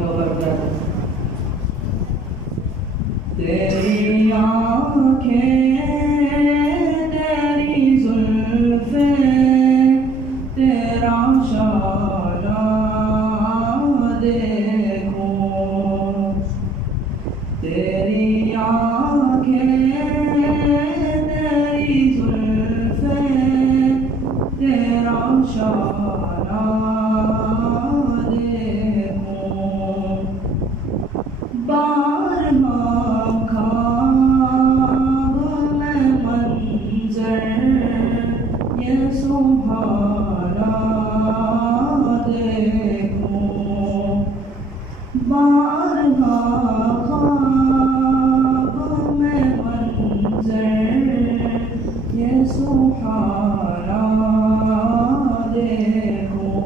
वबरकातुहू। तेरी आंखें तेरी जुल्फे तेरा शाना देखूं। तेरी आंखें तेरी जुल्फे तेरा शाना देखूं। बारहा ख्वाब में मंजर ये सुहाना देखूं। बारहा ख्वाब में मंजर ये सुहाना देखूं।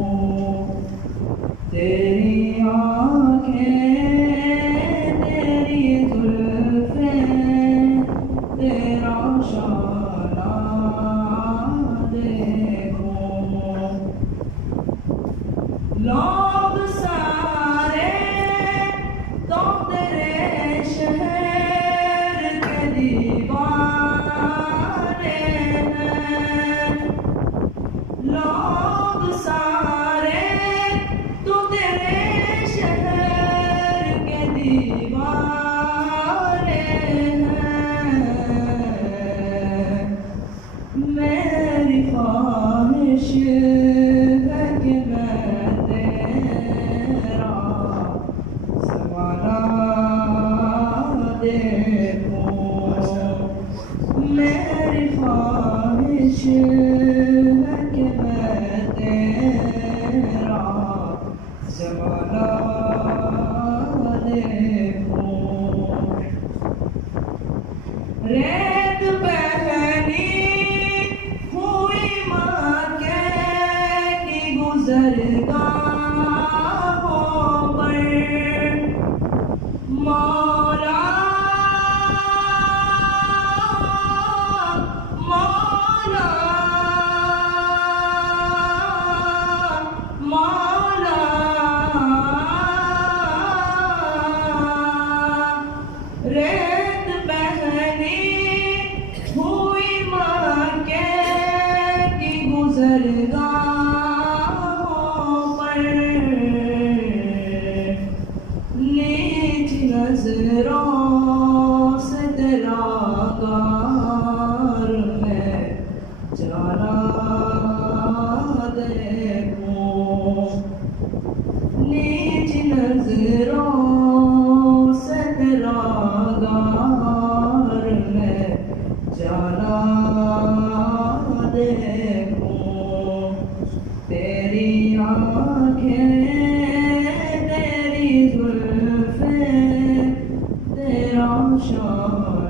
तेरी आंखें तेरी जुल्फे तेरा शाना देखूं। लोग सारे तो तेरे शहर के दीवाने हैं। लोग सारे तो तेरे शहर के दीवाने हैं। मेरी ख्वाहिश है कि मैं तेरा ज़माना देखूं। मेरी ख्वाहिश है कि मैं तेरा ज़माना देखूं। रेत पहनी हुई मक्के की गुज़रगाहों पर मौला मौला मौला रेत पहनी हुई मक्के की गुज़रगाहों पर नीच नज़रों से तेरा गार में जाना देखूं। नीच नज़रों से तेरा गार में जाना देखूं। तेरी आंखें तेरी जुल्फे तेरा शान